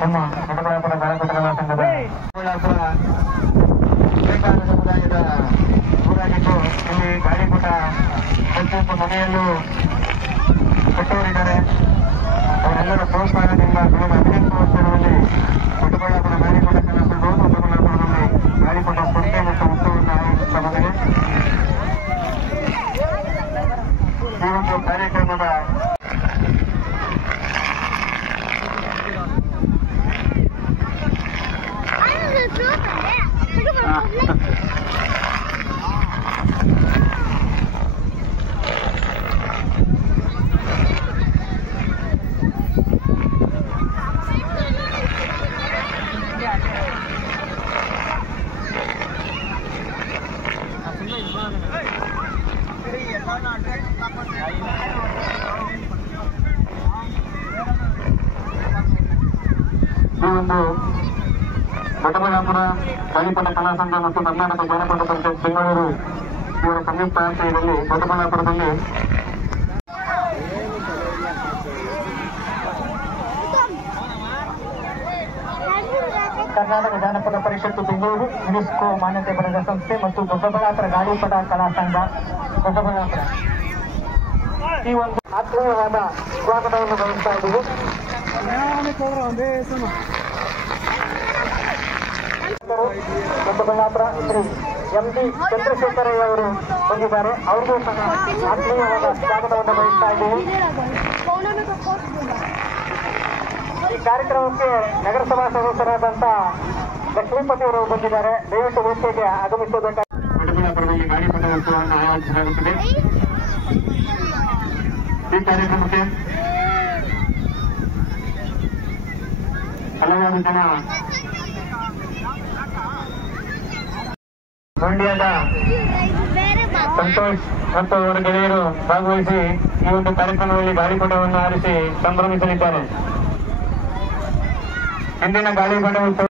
ನಮ್ಮ ದೊಡ್ಡಬಳ್ಳಾಪುರ ಗಾಳಿಪಟ ಕಲಾ ಸಂಘದ ದೊಡ್ಡಬಳ್ಳಾಪುರ ನೇಕಾರ ಸಮುದಾಯದ ಊರಾಗಿದ್ದು ಇಲ್ಲಿ ಗಾಳಿಪಟ ಪ್ರತಿಯೊಂದು ಮನೆಯಲ್ಲೂ ಕಟ್ಟೋರಿದ್ದಾರೆ. ಅವರೆಲ್ಲರ ಪ್ರೋತ್ಸಾಹದಿಂದ ಕಳೆದ 18 ವರ್ಷಗಳಲ್ಲಿ ದೊಡ್ಡಬಳ್ಳಾಪುರ ಗಾಳಿಪಟ ಕಲಾ ಸಂಘವು ದೊಡ್ಡಬಳ್ಳಾಪುರದಲ್ಲಿ ಗಾಳಿಪಟ ಸ್ಪರ್ಧೆ ಮತ್ತು ಉತ್ಸವವನ್ನು ಆಯೋಜಿಸುತ್ತಾ ಬಂದಿದೆ. ಈ ಒಂದು ಕಾರ್ಯಕ್ರಮದ ಈ ಒಂದು ದೊಡ್ಡಬಳ್ಳಾಪುರ ಗಾಳಿಪಟ ಕಲಾ ಸಂಘ ಮತ್ತು ಕರ್ನಾಟಕ ಜಾನಪದ ಪರಿಷತ್ ಬೆಂಗಳೂರು ಇವರ ಸಂಯುಕ್ತ ಆಶ್ರಯದಲ್ಲಿ ದೊಡ್ಡಬಳ್ಳಾಪುರದಲ್ಲಿ ಕರ್ನಾಟಕ ಜಾನಪದ ಪರಿಷತ್ತು ಬೆಂಗಳೂರು ಯುನೆಸ್ಕೋ ಮಾನ್ಯತೆ ಪಡೆದ ಸಂಸ್ಥೆ ಮತ್ತು ದೊಡ್ಡಬಳ್ಳಾಪುರ ಗಾಳಿಪಟ ಕಲಾ ಸಂಘ ದೊಡ್ಡಬಳ್ಳಾಪುರ ಈ ಒಂದು ಆತ್ಮೀಯವಾದ ಸ್ವಾಗತವನ್ನು ಬಯಸ್ತಾ ಇದ್ದೀವಿ. ದೊಡ್ಡಬಳ್ಳಾಪುರ ಶ್ರೀ MD ಚಂದ್ರಶೇಖರಯ್ಯ ಅವರು ಬಂದಿದ್ದಾರೆ. ಅವ್ರಿಗೂ ಸಹ ಆತ್ಮೀಯವಾದ ಸ್ವಾಗತವನ್ನು ಬಯಸ್ತಾ ಇದ್ದೀವಿ. ಈ ಕಾರ್ಯಕ್ರಮಕ್ಕೆ ನಗರಸಭಾ ಸದಸ್ಯರಾದಂತ ಲಕ್ಷ್ಮೀಪತಿ ಅವರು ಬಂದಿದ್ದಾರೆ. ದಯವಿಟ್ಟು ವೇದಿಕೆಗೆ ಆಗಮಿಸಬೇಕಾಗಿ ದೊಡ್ಡಬಳ್ಳಾಪುರದಲ್ಲಿ ಗಾಳಿಪಟ ಉತ್ಸವವನ್ನು ಆಯೋಜಿಸಲಾಗುತ್ತದೆ. ಈ ಕಾರ್ಯಕ್ರಮಕ್ಕೆ ಹಲವಾರು ಜನ ಮಂಡ್ಯದ ಸಂತೋಷ್ ಮತ್ತು ಅವರ ಗೆಳೆಯರು ಭಾಗವಹಿಸಿ ಈ ಒಂದು ಕಾರ್ಯಕ್ರಮದಲ್ಲಿ ಗಾಳಿಪಟವನ್ನು ಆರಿಸಿ ಸಂಭ್ರಮಿಸಲಿದ್ದಾರೆ. ಇಂದಿನ ಗಾಳಿಪಟ ಉತ್ಸವ